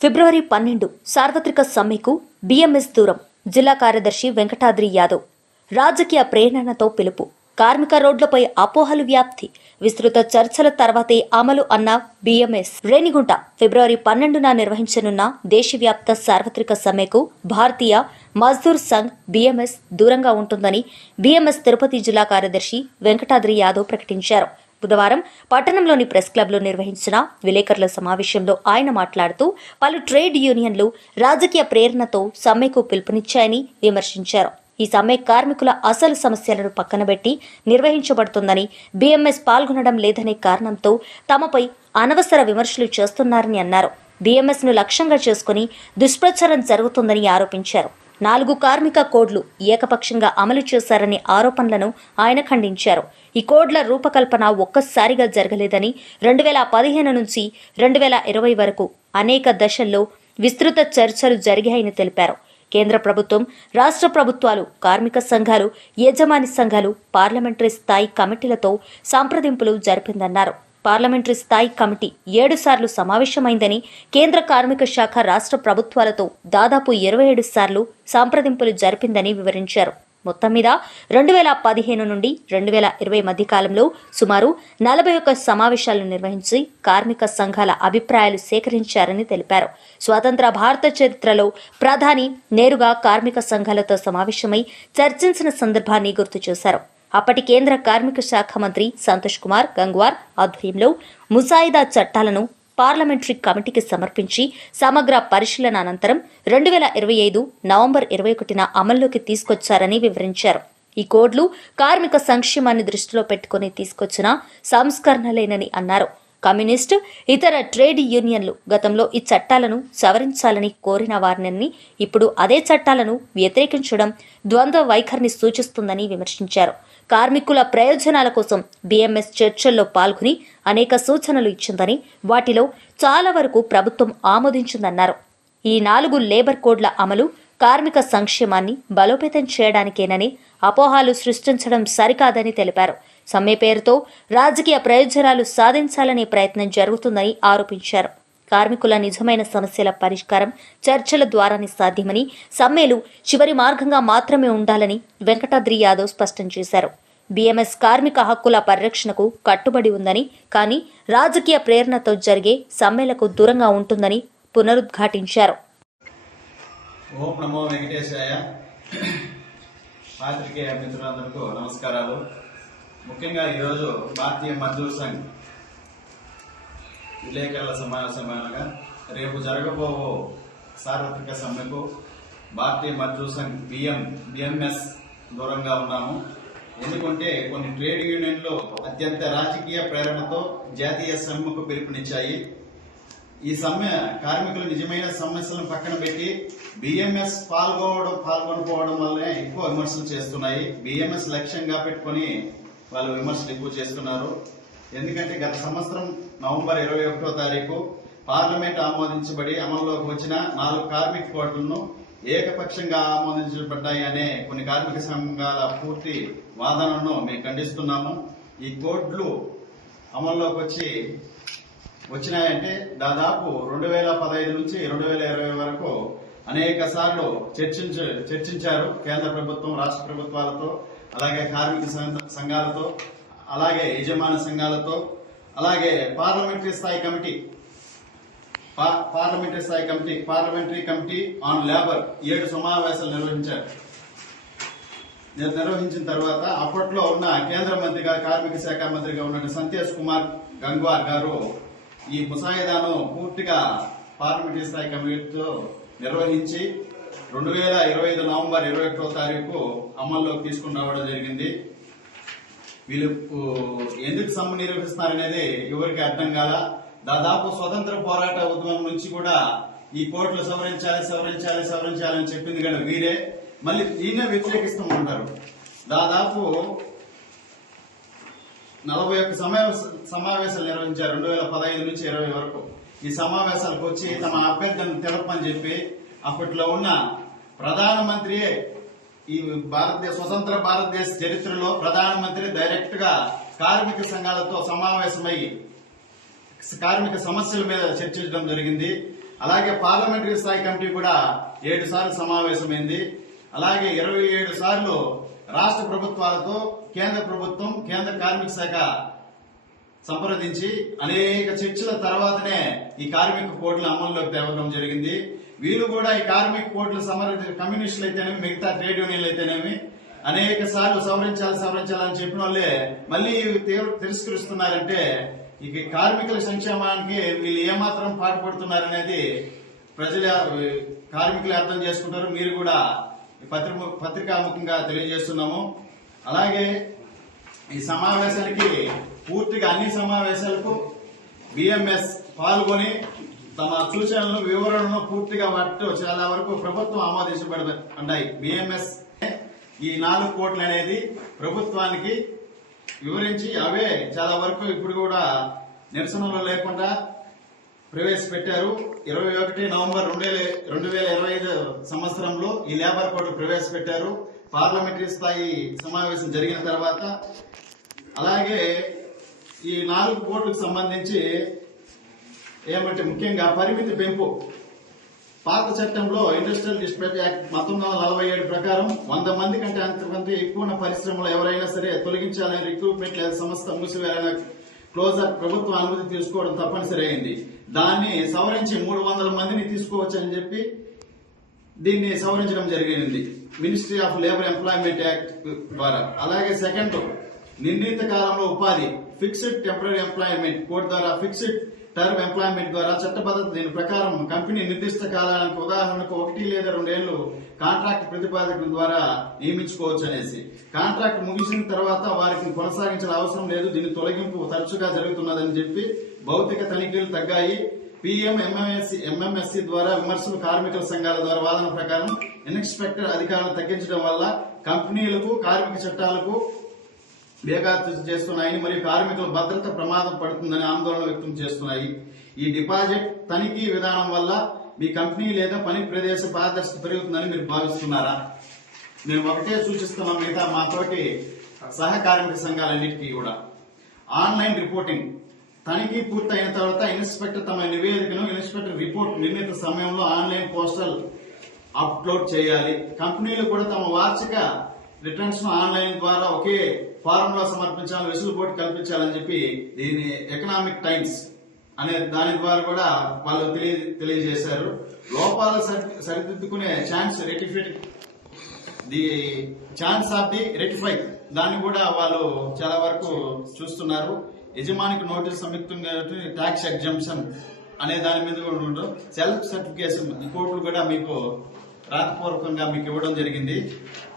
ఫిబ్రవరి 12 సార్వత్రిక సమ్మెకు బీఎంఎస్ దూరం. జిల్లా కార్యదర్శి వెంకటాద్రి యాదవ్. రాజకీయ ప్రేరణతో పిలుపు. కార్మిక రోడ్లపై అపోహలు వ్యాప్తి. విస్తృత చర్చల తర్వాతే అమలు అన్న బీఎంఎస్. రేణిగుంట ఫిబ్రవరి 12న నిర్వహించనున్న దేశవ్యాప్త సార్వత్రిక సమ్మెకు భారతీయ మజ్దూర్ సంఘ్ బీఎంఎస్ దూరంగా ఉంటుందని బీఎంఎస్ తిరుపతి జిల్లా కార్యదర్శి వెంకటాద్రి యాదవ్ ప్రకటించారు. బుధవారం పట్టణంలోని ప్రెస్ క్లబ్లో నిర్వహించిన విలేకరుల సమావేశంలో ఆయన మాట్లాడుతూ పలు ట్రేడ్ యూనియన్లు రాజకీయ ప్రేరణతో సమ్మెకు పిలుపునిచ్చాయని విమర్శించారు. ఈ సమ్మె కార్మికుల అసలు సమస్యలను పక్కనబెట్టి నిర్వహించబడుతుందని, బీఎంఎస్ పాల్గొనడం లేదనే కారణంతో తమపై అనవసర విమర్శలు చేస్తున్నారని అన్నారు. బీఎంఎస్ను లక్ష్యంగా చేసుకుని దుష్ప్రచారం జరుగుతుందని ఆరోపించారు. 4 కార్మిక కోడ్లు ఏకపక్షంగా అమలు చేశారనే ఆరోపణలను ఆయన ఖండించారు. ఈ కోడ్ల రూపకల్పన ఒక్కసారిగా జరగలేదని, 2015 నుంచి 2020 వరకు అనేక దశల్లో విస్తృత చర్చలు జరిగాయని తెలిపారు. కేంద్ర ప్రభుత్వం, రాష్ట్ర ప్రభుత్వాలు, కార్మిక సంఘాలు, యజమాని సంఘాలు, పార్లమెంటరీ స్థాయి కమిటీలతో సంప్రదింపులు జరిపిందన్నారు. పార్లమెంటరీ స్థాయి కమిటీ 7 సార్లు సమావేశమైందని, కేంద్ర కార్మిక శాఖ రాష్ట్ర ప్రభుత్వాలతో దాదాపు 27 సార్లు సంప్రదింపులు జరిపిందని వివరించారు. మొత్తం మీద 2015 నుండి 2020 మధ్య కాలంలో సుమారు 41 సమావేశాలను నిర్వహించి కార్మిక సంఘాల అభిప్రాయాలు సేకరించారని తెలిపారు. స్వతంత్ర భారత చరిత్రలో ప్రధాని నేరుగా కార్మిక సంఘాలతో సమావేశమై చర్చించిన సందర్భాన్ని గుర్తు చేశారు. అప్పటి కేంద్ర కార్మిక శాఖ మంత్రి సంతోష్ కుమార్ గంగ్వార్ ఆధ్వర్యంలో ముసాయిదా చట్టాలను పార్లమెంటరీ కమిటీకి సమర్పించి సమగ్ర పరిశీలన అనంతరం 2025 నవంబర్ 21న అమల్లోకి తీసుకొచ్చారని వివరించారు. ఈ కోడ్లు కార్మిక సంక్షేమాన్ని దృష్టిలో పెట్టుకుని తీసుకొచ్చిన సంస్కరణలేనని అన్నారు. కమ్యూనిస్టు, ఇతర ట్రేడ్ యూనియన్లు గతంలో ఈ చట్టాలను సవరించాలని కోరిన వారిని ఇప్పుడు అదే చట్టాలను వ్యతిరేకించడం ద్వంద్వ వైఖరిని సూచిస్తుందని విమర్శించారు. కార్మికుల ప్రయోజనాల కోసం బీఎంఎస్ చర్చల్లో పాల్గొని అనేక సూచనలు ఇచ్చిందని, వాటిలో చాలా వరకు ప్రభుత్వం ఆమోదించిందన్నారు. ఈ 4 లేబర్ కోడ్ల అమలు కార్మిక సంక్షేమాన్ని బలోపేతం చేయడానికేనని, అపోహాలు సృష్టించడం సరికాదని తెలిపారు. సమ్మె పేరుతో రాజకీయ ప్రయోజనాలు సాధించాలనే ప్రయత్నం జరుగుతుందని ఆరోపించారు. కార్మికుల నిజమైన సమస్యల పరిష్కారం చర్చల ద్వారానే సాధ్యమని, సమ్మెలు చివరి మార్గంగా మాత్రమే ఉండాలని వెంకటాద్రి యాదవ్ స్పష్టం చేశారు. బీఎంఎస్ కార్మిక హక్కుల పరిరక్షణకు కట్టుబడి ఉందని, కానీ రాజకీయ ప్రేరణతో జరిగే సమ్మెలకు దూరంగా ఉంటుందని పునరుద్ఘాటించారు. ఓం నమో వెంకటేశాయ. పాత్రికేయ మిత్రులందరికీ నమస్కారాలు. ముఖ్యంగా ఈరోజు భారతీయ మజ్దూర్ సంఘ్ విలేకరుల సమావేశంగా రేపు జరగబో సార్వత్రిక సమ్మెకు భారతీయ మజ్దూర్ సంఘ్ బిఎంఎస్ దూరంగా ఉన్నాము. ఎందుకంటే కొన్ని ట్రేడ్ యూనియన్లు అత్యంత రాజకీయ ప్రేరణతో జాతీయ సమ్మెకు పిలుపునిచ్చాయి. ఈ సమ్మె కార్మికుల నిజమైన సమస్యలను పక్కన పెట్టి బీఎంఎస్ పాల్గొనకపోవడం వల్లనే ఎక్కువ విమర్శలు చేస్తున్నాయి. బీఎంఎస్ లక్ష్యంగా పెట్టుకుని వాళ్ళు విమర్శలు ఎక్కువ చేస్తున్నారు. ఎందుకంటే గత సంవత్సరం నవంబర్ 21వ తారీఖు పార్లమెంట్ ఆమోదించబడి అమల్లోకి వచ్చిన 4 కార్మిక కోడ్లను ఏకపక్షంగా ఆమోదించబడ్డాయి అనే కొన్ని కార్మిక సంఘాల పూర్తి వాదనను మేము ఖండిస్తున్నాము. ఈ కోడ్లు అమల్లోకి వచ్చినాయంటే దాదాపు 2015 నుంచి 2020 వరకు అనేక సార్లు చర్చించారు కేంద్ర ప్రభుత్వం, రాష్ట్ర ప్రభుత్వాలతో, అలాగే కార్మిక సంఘాలతో, అలాగే యజమాని సంఘాలతో, అలాగే పార్లమెంటరీ స్థాయి committee parliamentary committee on labour 7 సమావేశాలు నిర్వహించిన తర్వాత అప్పట్లో ఉన్న కేంద్ర మంత్రిగా, కార్మిక శాఖ మంత్రిగా ఉన్న సంతోష్ కుమార్ గంగ్వార్ గారు ఈ ముసాయిదాను పూర్తిగా పార్లమెంటరీ స్థాయి కమిటీతో నిర్వహించి 2025 నవంబర్ 21వ తారీఖు అమల్లోకి తీసుకుని రావడం జరిగింది. వీళ్ళు ఎందుకు సమ్మె నిర్వహిస్తున్నారనేది ఎవరికి అర్థం కాల. దాదాపు స్వతంత్ర పోరాట ఉద్యమం నుంచి కూడా ఈ కోర్టులు సవరించాలని చెప్పింది కానీ వీరే మళ్ళీ దీన్నే వ్యతిరేకిస్తూ ఉంటారు. దాదాపు 41 సమావేశాలు నిర్వహించారు 2015 నుంచి 2020 వరకు. ఈ సమావేశాలకు వచ్చి తమ అభ్యర్థులను తెలపని చెప్పి అప్పట్లో ఉన్న ప్రధానమంత్రియే, ఈ స్వతంత్ర భారతదేశ చరిత్రలో ప్రధానమంత్రి డైరెక్ట్ గా కార్మిక సంఘాలతో సమావేశమై కార్మిక సమస్యల మీద చర్చించడం జరిగింది. అలాగే పార్లమెంటరీ స్థాయి కమిటీ కూడా 7 సార్లు సమావేశమైంది. అలాగే 27 సార్లు రాష్ట్ర ప్రభుత్వాలతో కేంద్ర ప్రభుత్వం, కేంద్ర కార్మిక శాఖ సంప్రదించి అనేక చర్చల తర్వాతనే ఈ కార్మిక కోడ్ల అమల్లోకి తేవడం జరిగింది. వీళ్ళు కూడా ఈ కార్మిక కోడ్ల కమ్యూనిస్టులు అయితేనేమి, మిగతా ట్రేడ్ యూనియన్లు అయితేనేమి అనేక సార్లు సవరించాలని చెప్పిన వాళ్ళే మళ్ళీ తిరస్కరిస్తున్నారంటే ఇక కార్మికుల సంక్షేమానికి వీళ్ళు ఏమాత్రం పాటుపడుతున్నారనేది కార్మికులు అర్థం చేసుకుంటారు. మీరు కూడా పత్రికాముఖంగా తెలియజేస్తున్నాము. అలాగే ఈ సమావేశానికి పూర్తిగా అన్ని సమావేశాలకు బిఎంఎస్ పాల్గొని తమ సూచనలను, వివరణను పూర్తిగా వాటితో చాలా వరకు ప్రభుత్వం ఆమోదించబడ్డాయి. బిఎంఎస్ ఈ 4 కోట్లు అనేది ప్రభుత్వానికి వివరించి అవే చాలా వరకు ఇప్పుడు కూడా నిరసనలు లేకుండా ప్రవేశపెట్టారు. 21 నవంబర్ 2025 సంవత్సరంలో ఈ లేబర్ కోడ్ ప్రవేశపెట్టారు. పార్లమెంటరీ స్థాయి సమావేశం జరిగిన తర్వాత అలాగే ఈ 4 కోట్లకు సంబంధించి ఏమంటే ముఖ్యంగా పరిమితి పెంపు పాత చట్టంలో ఇండస్ట్రియల్ డిస్ప్యూట్ యాక్ట్ 1947 ప్రకారం 100 మంది కంటే అంతకంటే ఎక్కువ ఉన్న పరిశ్రమలు ఎవరైనా సరే తొలగించాలని రిక్రూట్మెంట్ లేదా సంస్థ మూసివేయాలని క్లోజర్ ప్రభుత్వం అనుమతి తీసుకోవడం తప్పనిసరి అయింది. దాన్ని సవరించి 300 మందిని తీసుకోవచ్చని చెప్పి దీన్ని సవరించడం జరిగింది ministry of labour employment act ద్వారా. అలాగే సెకండ్ నిర్ణీత కాలంలో ఉపాధి ఫిక్స్డ్ టెంపరీ ఎంప్లాయ్మెంట్ కోడ్ ద్వారా ఫిక్స్డ్ టర్మ్ ఎంప్లాయ్మెంట్ ద్వారా చట్టబద్ధత దీని ప్రకారం కంపెనీ నిర్దిష్ట కాలానికి ఉదాహరణకు 1 లేదా 2 ఏళ్లు కాంట్రాక్ట్ ప్రతిపాదకుల ద్వారా నియమించుకోవచ్చు అనేసి. కాంట్రాక్ట్ ముగిసిన తర్వాత వారికి కొనసాగించిన అవసరం లేదు, దీని తొలగింపు తరచుగా జరుగుతున్నదని చెప్పి భౌతిక తనిఖీలు తగ్గాయి. ఎంఎంఎస్సి ద్వారా విమర్శలు కార్మికుల సంఘాల ద్వారా వాదన ప్రకారం ఇన్స్పెక్టర్ అధికారులను తగ్గించడం వల్ల కంపెనీలకు కార్మిక చట్టాలకు బేఖాతరు చేస్తున్నాయని మరియు కార్మికుల భద్రత ప్రమాదం పడుతుందని ఆందోళన వ్యక్తం చేస్తున్నాయి. ఈ డిపాజిట్ తనిఖీ విధానం వల్ల మీ కంపెనీ లేదా పని ప్రదేశ పారదర్శకత పెరుగుతుందని మీరు భావిస్తున్నారా? మేము ఒకటే సూచిస్తున్నాం మిగతా మాతోటి సహ కార్మిక సంఘాలన్నిటికీ కూడా. ఆన్లైన్ రిపోర్టింగ్ తనిఖీ పూర్తయిన తర్వాత ఇన్స్పెక్టర్ తమ నివేదికను ఇన్స్పెక్టర్ రిపోర్ట్ నిర్ణీత సమయంలో ఆన్లైన్ పోస్టల్ అప్లోడ్ చేయాలి. కంపెనీలు కూడా తమ వార్షిక రిటర్న్స్ ను ఆన్లైన్ ద్వారా ఒకే ఫారంలో సమర్పించాలని వెసులుబాటు కల్పించాలని చెప్పి దీని ఎకనామిక్ టైమ్స్ అనే దాని ద్వారా కూడా వాళ్ళు తెలియజేశారు. లోపాలు సరిదిద్దుకునే ఛాన్స్ ఆఫ్ ది రెటిఫై దాన్ని కూడా వాళ్ళు చాలా వరకు చూస్తున్నారు. యజమానికి నోటీస్ సంయుక్తంగా ట్యాక్స్ ఎగ్జంప్షన్ అనే దాని మీద కూడా ఉండడం, సెల్ఫ్ సర్టిఫికేషన్ ఈ కోర్టులు కూడా మీకు రాతపూర్వకంగా మీకు ఇవ్వడం జరిగింది.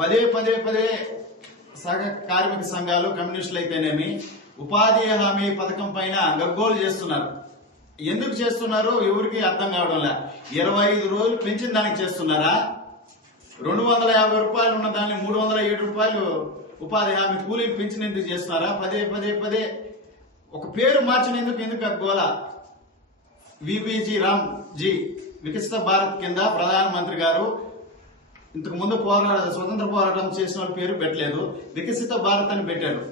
పదే సహ కార్మిక సంఘాలు కమ్యూనిస్టులు అయితేనేమి ఉపాధి హామీ పథకం పైన గగ్గోలు చేస్తున్నారు. ఎందుకు చేస్తున్నారు ఎవరికి అర్థం కావడం లే. 25 రోజులు పెంచిన దానికి చేస్తున్నారా? 250 రూపాయలు ఉన్న దాన్ని 307 రూపాయలు ఉపాధి హామీ కూలీ పెంచిన ఎందుకు చేస్తున్నారా? పదే ఒక పేరు మార్చినందుకు ఎందుకు గగ్గోల? విబిజీ రామ్జీ వికసిత భారత్ కింద ప్రధానమంత్రి గారు ఇంతకు ముందు స్వతంత్ర పోరాటం చేసిన వాళ్ళ పేరు పెట్టలేదు, వికసిత భారత్ అని పెట్టారు.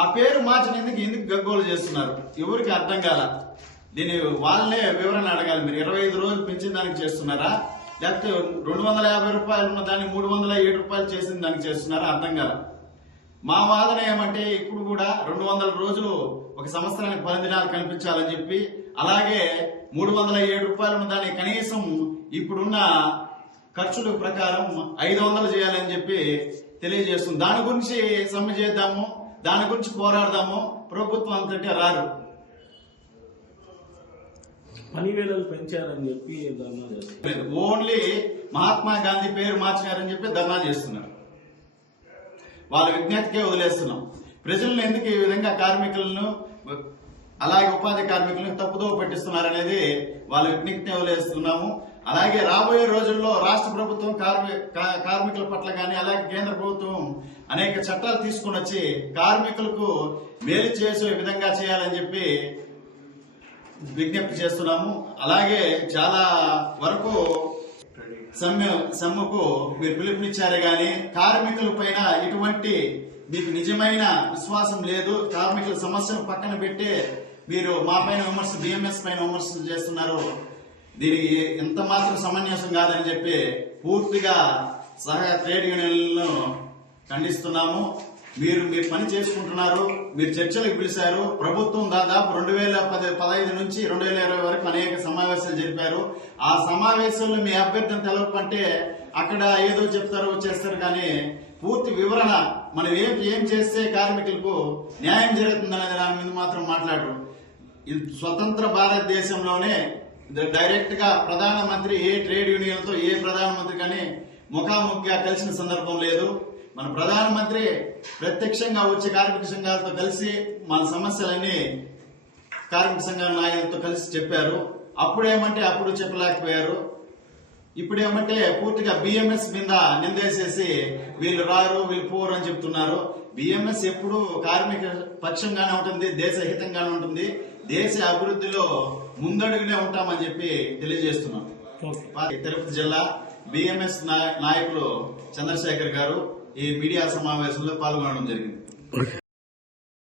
ఆ పేరు మార్చినందుకు ఎందుకు గగ్గోలు చేస్తున్నారు ఎవరికి అర్థం కాల. దీని వాళ్ళనే వివరణ అడగాలి. మీరు 25 రోజులు పెంచిన దానికి చేస్తున్నారా, లేకపోతే 250 రూపాయలు ఉన్న దాన్ని 307 రూపాయలు చేసిన దానికి చేస్తున్నారా? అర్థం కాల. మా వాదన ఏమంటే ఇప్పుడు కూడా 200 రోజులు ఒక సంవత్సరానికి 10 దినాలు కనిపించాలని చెప్పి, అలాగే 307 రూపాయలు ఉన్న దాన్ని కనీసం ఇప్పుడున్న ఖర్చుల ప్రకారం 500 చేయాలని చెప్పి తెలియజేస్తుంది. దాని గురించి సమ్మె చేద్దాము, దాని గురించి పోరాడదాము. ప్రభుత్వం అంతటే రారు. పని వేళలు పెంచారని చెప్పి ధర్నా చేస్తున్నారు. ఓన్లీ మహాత్మా గాంధీ పేరు మార్చినారని చెప్పి ధర్నా చేస్తున్నారు. వాళ్ళ విజ్ఞప్తికే వదిలేస్తున్నాం. ప్రజలను ఎందుకు ఈ విధంగా కార్మికులను అలాగే ఉపాధి కార్మికులను తప్పుదోవ పట్టిస్తున్నారనేది వాళ్ళ విజ్ఞప్తిని వదిలేస్తున్నాము. అలాగే రాబోయే రోజుల్లో రాష్ట్ర ప్రభుత్వం కార్మికుల పట్ల కానీ అలాగే కేంద్ర ప్రభుత్వం అనేక చట్టాలు తీసుకుని వచ్చి కార్మికులకు మేలు చేసే విధంగా చేయాలని చెప్పి విజ్ఞప్తి చేస్తున్నాము. అలాగే చాలా వరకు సమ్మెకు మీరు పిలుపునిచ్చారే గాని కార్మికుల పైన ఎటువంటి మీకు నిజమైన విశ్వాసం లేదు. కార్మికుల సమస్యను పక్కన పెట్టి మీరు మా పైన విమర్శ, బిఎంఎస్ పైన విమర్శలు చేస్తున్నారు. దీనికి ఎంత మాత్రం సమంజసం కాదని చెప్పి పూర్తిగా సహా ట్రేడ్ యూనియన్లను ఖండిస్తున్నాము. మీరు పని చేసుకుంటున్నారు, మీరు చర్చలకు పిలిచారు. ప్రభుత్వం దాదాపు 2015 నుంచి 2020 వరకు అనేక సమావేశాలు జరిపారు. ఆ సమావేశాల్లో మీ అభ్యర్థన తెలపంటే అక్కడ ఏదో చెప్తారు చేస్తారు, కానీ పూర్తి వివరణ మనం ఏం చేస్తే కార్మికులకు న్యాయం జరుగుతుందనే దాని మీద మాత్రం మాట్లాడరు. ఇది స్వతంత్ర భారతదేశంలోనే డైరెక్ట్ గా ప్రధానమంత్రి ఏ ట్రేడ్ యూనియన్ తో ఏ ప్రధానమంత్రి కానీ ముఖాముఖిగా కలిసిన సందర్భం లేదు. మన ప్రధానమంత్రి ప్రత్యక్షంగా వచ్చే కార్మిక సంఘాలతో కలిసి మన సమస్యలన్నీ కార్మిక సంఘాల నాయకులతో కలిసి చెప్పారు. అప్పుడేమంటే అప్పుడు చెప్పలేకపోయారు. ఇప్పుడేమంటే పూర్తిగా బిఎంఎస్ మీద నిందేసేసి వీళ్ళు రారు వీళ్ళు పోరు అని చెప్తున్నారు. బిఎంఎస్ ఎప్పుడు కార్మిక పక్షంగానే ఉంటుంది, దేశ హితంగానే ఉంటుంది, దేశ అభివృద్ధిలో ముందడుగునే ఉంటామని చెప్పి తెలియజేస్తున్నాం. తిరుపతి జిల్లా బిఎంఎస్ నాయకులు చంద్రశేఖర్ గారు ఈ మీడియా సమావేశంలో పాల్గొనడం జరిగింది.